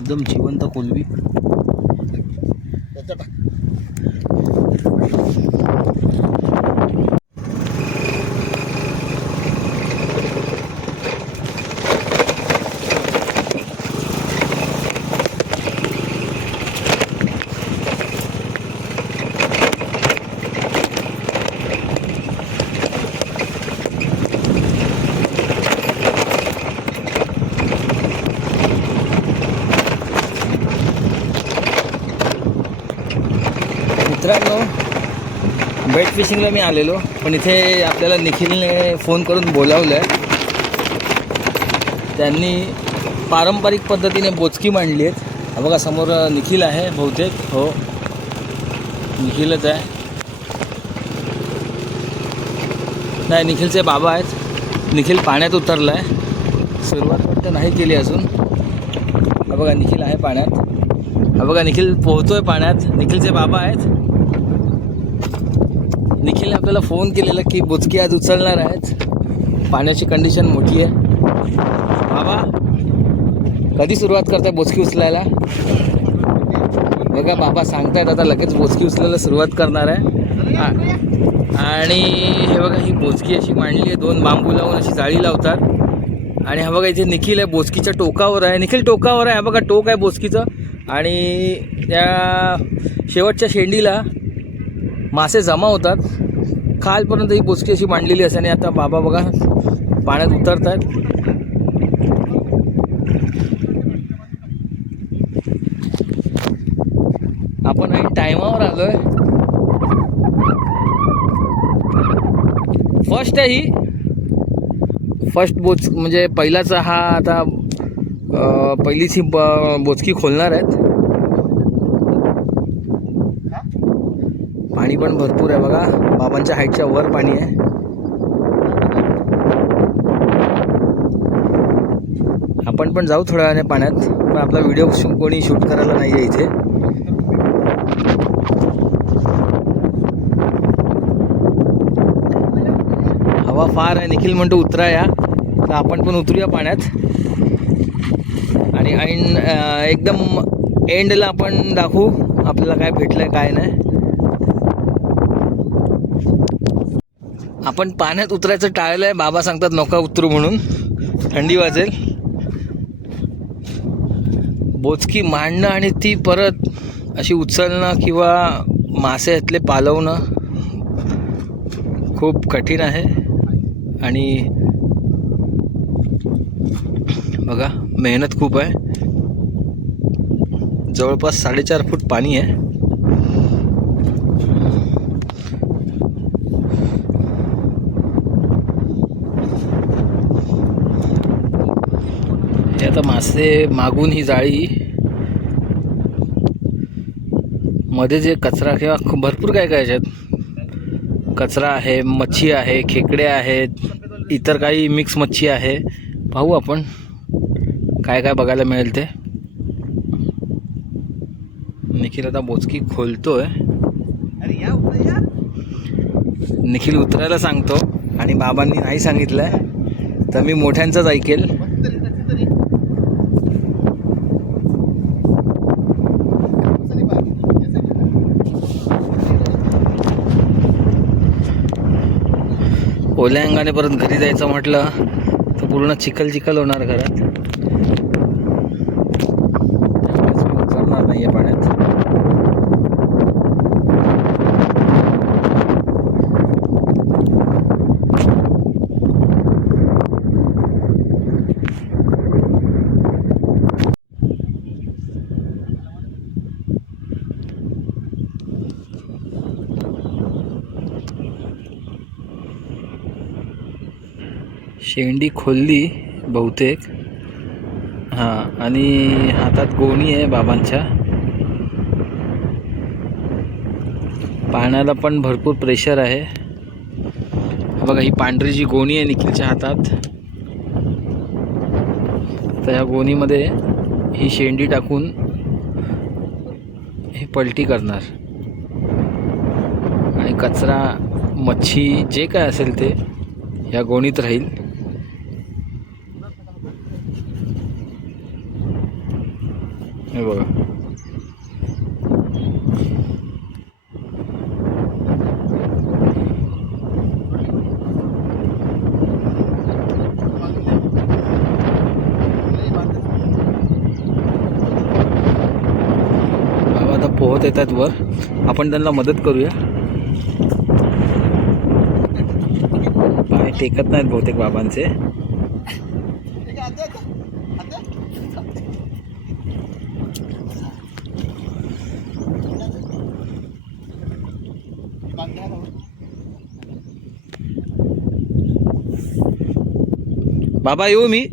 एकदम जिवंत कोलवी त्याचा टाक मित्रांनो बेट फिशिंगला मी आलेलो पण इथे आपल्याला निखिलने फोन करून बोलावलं आहे त्यांनी पारंपरिक पद्धतीने बोचकी मांडली आहेत. बघा समोर निखिल आहे बहुतेक. हो. निखिलच आहे. नाही निखिलचे बाबा आहेत. निखिल पाण्यात उतरला आहे सुरुवात वाटतं नाही केली अजून. हा बघा निखिल आहे पाण्यात. हा बघा निखिल पोहतोय पाण्यात. निखिलचे बाबा आहेत. निखिलने आपल्याला फोन केलेला की बुचकी आज उचलणार आहेच पाण्याची कंडिशन मोठी आहे. बाबा कधी सुरुवात करताय बोचकी उचलायला? बघा बाबा सांगतायत आता लगेच बोचकी उचलायला सुरुवात करणार आहे. आणि हे बघा ही बोचकी अशी मांडली आहे दोन बांबू लावून अशी जाळी लावतात. आणि हा बघा इथे निखिल आहे बोचकीच्या टोकावर आहे. निखिल टोकावर आहे हा बघा टोक आहे बोचकीचं. आणि त्या शेवटच्या शेंडीला मासे जमा होतात. खालपर्यंत ही बोचकी अशी मांडलेली असते आणि आता बाबा बघा पाण्यात उतरत आहेत आपण ऐन टायमावर आलोय. फर्स्ट आहे ही. फर्स्ट बोच म्हणजे पहिलाचा हा आता पहिलीच ही ब- बोचकी खोलणार आहेत. पाणी पण भरपूर आहे बघा. बाबांच्या हाईटच्या वर पाणी आहे. आपण पण जाऊ थोड्या वेळाने पाण्यात पण आपला व्हिडिओ शू कोणी शूट करायला नाही आहे इथे. हवा फार आहे निखिल म्हणतो उतरा या तर आपण पण उतरूया पाण्यात. आणि ऐन एकदम एंडला आपण दाखवू आपल्याला काय भेटलंय काय नाही. आपण पाण्यात उतरायचं टाळलं आहे बाबा सांगतात नका उतरू म्हणून. थंडी वाजेल. बोचकी मांडणं आणि ती परत अशी उचलणं किंवा मासे यातले पालवणं खूप कठीण आहे. आणि बघा मेहनत खूप आहे. जवळपास साडेचार फूट पाणी आहे. हे आता मासे मागून ही जाळी. मध्ये जे कचरा किंवा भरपूर काय काय याच्यात. कचरा आहे मच्छी आहे खेकडे आहेत इतर काही मिक्स मच्छी आहे. पाहू आपण काय काय बघायला मिळेल ते. निखिल आता बोचकी खोलतोय. निखिल उतरायला सांगतो आणि बाबांनी नाही सांगितलंय. तर मी मोठ्यांचंच ऐकेल बस तरी बस तरी असं नाही पाहिजे. असं नाही. ओल्या अंगाने परत घरी जायचं म्हटलं तर पूर्ण चिखल चिखल होणार घरात त्यामुळेच मी उतरणार नाही आहे पाण्यात शेंडी खोलली बहुतेक. हां आणि हातात गोणी आहे बाबांच्या. पाण्याला पण भरपूर प्रेशर आहे. बघा ही पांढरी जी गोणी आहे निखिलच्या हातात. तर ह्या गोणीमध्ये ही शेंडी टाकून हे पलटी करणार. आणि कचरा मच्छी जे काय असेल ते या गोणीत राहील. हे बघा. बाबा आता पोहत येतात वर. आपण त्यांना मदत करूया. पाय टेकत नाहीत बहुतेक बाबांचे. बाबा येऊ मी.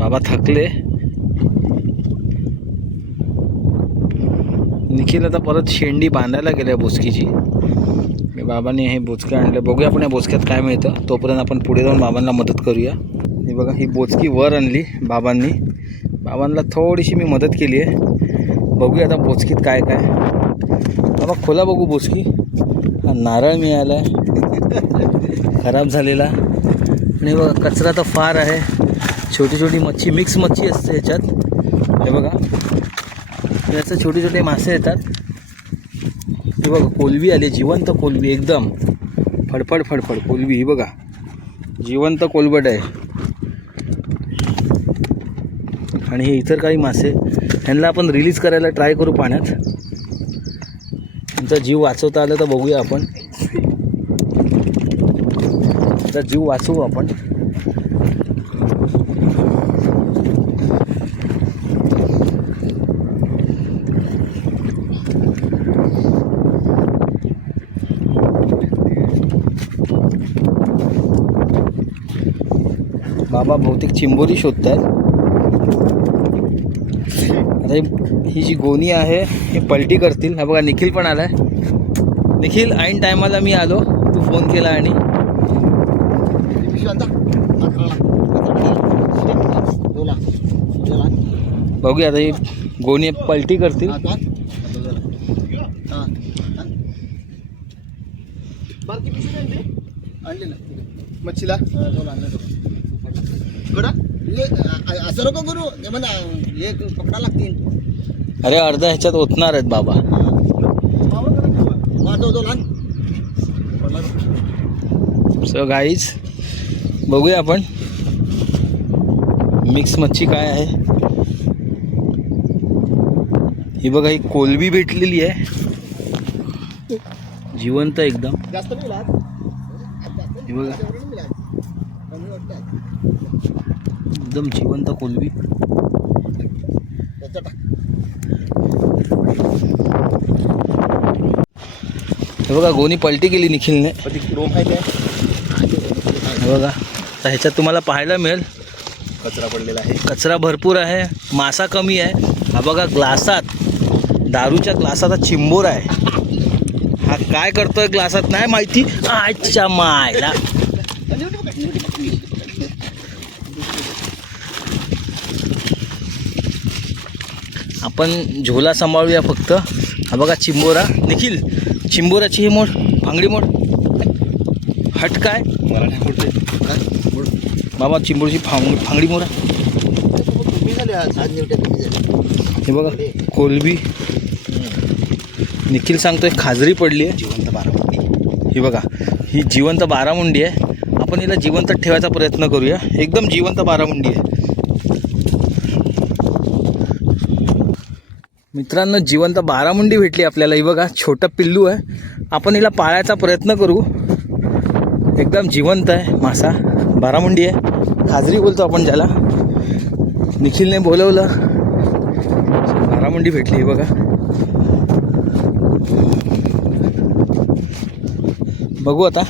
बाबा थकले. निखिल आता परत शेंडी बांधायला गेल्या बोचकीची. मी बाबांनी हे बोचके आणले. बघूया आपण या बोचक्यात काय मिळतं. तोपर्यंत आपण पुढे जाऊन बाबांना मदत करूया. हे बघा ही बोचकी वर आणली बाबांनी. बाबांना थोडीशी मी मदत केली आहे. बघूया आता बोचकीत काय काय. बाबा खोला बघू बोचकी. हा नारळ मिळाला आहे खराब झालेला. आणि बघा कचरा तर फार आहे. छोटी छोटी मच्छी मिक्स मच्छी असते ह्याच्यात हे बघा. याचं छोटे छोटे मासे येतात. हे बघा कोलवी आली जिवंत कोलबी एकदम. फडफड फडफड कोलबी ही बघा. जिवंत कोलबट आहे. आणि हे इतर काही मासे. ह्यांना आपण रिलीज करायला ट्राय करू पाण्यात. त्यांचा जीव वाचवता आला तर बघूया आपण. त्यांचा जीव वाचवू आपण. बाबा बहुतेक चिंबोरी शोधतायत. आता ही- जी गोणी आहे हे पलटी करतील. हा बघा निखिल पण आलाय. निखिल ऐन टायमाला मी आलो. तू फोन केला आणि बघूया आता ही गोणी पलटी करतील. मच्छीला असं नको करू ते म्हणा हे पकडा लागतील अरे अर्धा ह्याच्यात ओतणार आहेत बाबा. सो गाईज बघूया आपण. मिक्स मच्छी काय आहे? ही बघा ही कोलबी भेटलेली आहे. जिवंत एकदम. ही बघा. एकदम जिवंत कोलबी. हे बघा गोणी पलटी केली निखिलने. हे बघा. तर ह्याच्यात तुम्हाला पाहायला मिळेल. कचरा पडलेला आहे. कचरा भरपूर आहे मासा कमी आहे. हा बघा ग्लासात दारूच्या ग्लासात हा चिंबोर आहे. हा काय करतोय ग्लासात नाही माहिती. आजच्या मायला. आपण झोला सांभाळूया फक्त. हा बघा चिंबोरा. निखिल चिंबोराची ही मोड भांगडी मोड. हट काय? मला नाही बाबा चिंबोरची फांग फांगडी मोरा. झाले आज हे बघा कोलबी. निखिल सांगतोय खाजरी पडली आहे. जिवंत बारामुंडी ही बघा ही जिवंत बारामुंडी आहे. आपण हिला जिवंत ठेवायचा प्रयत्न करूया. एकदम जिवंत बारामुंडी आहे. मित्रांनो जिवंत बारामुंडी भेटली आपल्याला. ही बघा छोटा पिल्लू आहे. आपण हिला पाळायचा प्रयत्न करू. एकदम जिवंत आहे मासा. बारामुंडी आहे. खाजरी बोलतो आपण ज्याला. निखिलने बोलवलं. बारामुंडी भेटली बघा. बघू आता.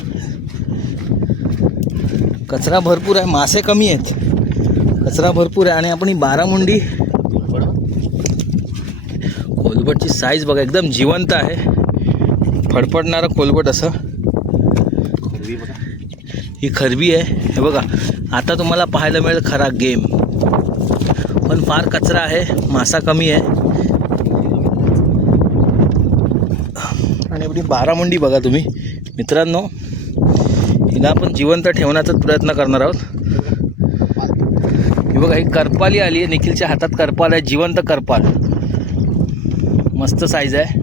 कचरा भरपूर आहे मासे कमी आहेत. कचरा भरपूर आहे आणि आपण बारामुंडी कोलबटची साईज बघा एकदम जिवंत आहे. फडफडणारं कोलबट असं. बघा ही खरबी आहे. हे बघा आता तुम्हाला पाहायला मिळेल खरा गेम. पण फार कचरा आहे मासा कमी आहे. आणि एवढी बारामुंडी बघा तुम्ही. मित्रांनो हिला आपण जिवंत ठेवण्याचाच प्रयत्न करणार आहोत. ही हे बघा ही करपाली आली आहे. निखिलच्या हातात करपाल आहे जिवंत करपाल. मस्त साईज आहे.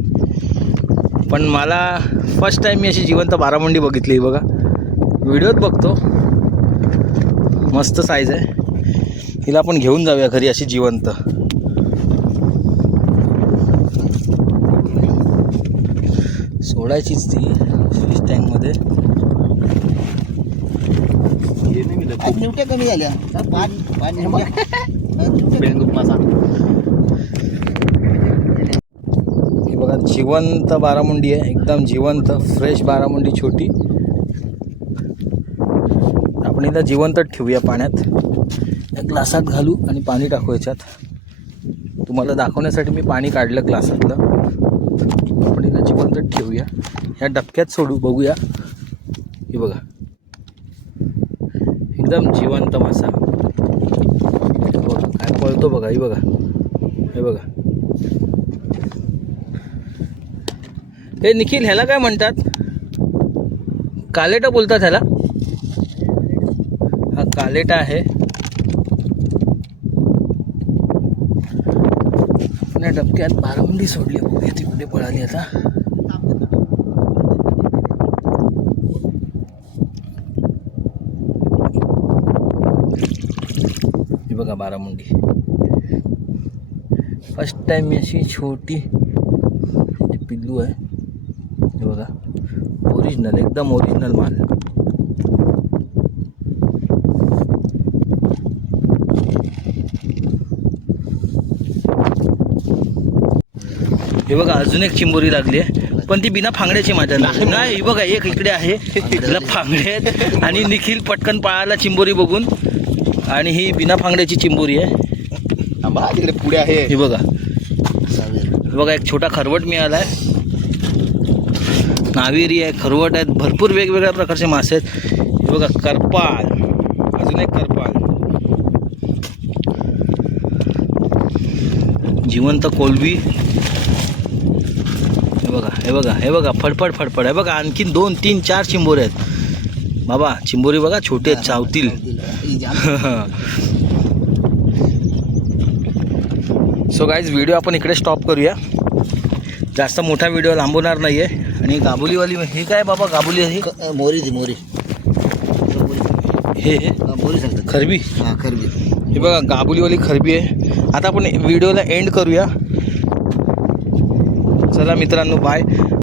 पण मला फर्स्ट टाईम मी अशी जिवंत बारामुंडी बघितली बघा. व्हिडिओत बघतो. मस्त साईज आहे. हिला आपण घेऊन जाऊया घरी अशी जिवंत. सोडायचीच ती फिश टँकमध्ये निवट्या कमी झाल्या. बघा जिवंत बारामुंडी आहे. एकदम जिवंत फ्रेश बारामुंडी छोटी. आपण एकदा जिवंतच ठेवूया पाण्यात. या ग्लासात घालू आणि पाणी टाकू याच्यात. तुम्हाला दाखवण्यासाठी मी पाणी काढलं ग्लासातलं. आपण एकदा जिवंतच ठेवूया. ह्या डबक्यात सोडू बघूया. हे बघा. एकदम जिवंत मासा. काय पळतो बघा हे बघा. हे बघा. हे निखिल ह्याला काय म्हणतात? कालेटा बोलतात ह्याला? हा। कालेटा आहे आपण डबक्यात बारामुंडी सोडली बघूया ती कुठे पळाली आता ही बघा बारामुंडी। फ़र्स्ट टाइम अशी छोटी पिल्लू आहे हे बघा ओरिजिनल एकदम ओरिजिनल माल हे बघा अजून एक चिंबोरी लागली आहे. पण ती बिना फांगड्याची माझ्या नाही. बघा एक इकडे आहे. तिला फांगडे आहेत. आणि निखिल पटकन पळाला चिंबोरी बघून. आणि ही बिना फांगड्याची चिंबोरी आहे. तिकडे पुढे आहे. ही बघा. बघा एक छोटा खरवट मिळाला आहे नावेरी आहे खरवट आहेत. भरपूर वेगवेगळ्या प्रकारचे मासे आहेत. हे बघा करपाल. अजून एक करपाल. जिवंत कोलबी बघा हे बघा हे बघा फडफड फडफड. हे बघा आणखीन दोन तीन चार चिंबोरे आहेत. बाबा चिंबोरी बघा छोटे आहेत चावतील. सो गाईज व्हिडिओ आपण इकडे स्टॉप करूया. जास्त मोठा व्हिडिओ लांबवणार नाही आहे आणि गाबुलीवाली हे काय बाबा गाबुली आहे? मोरी ती मोरी. हे मोरी सांगतात. खरबी? हा खरबी. हे बघा गाबुलीवाली खरबी आहे. आता आपण व्हिडिओला एंड करूया. चला मित्रांनो बाय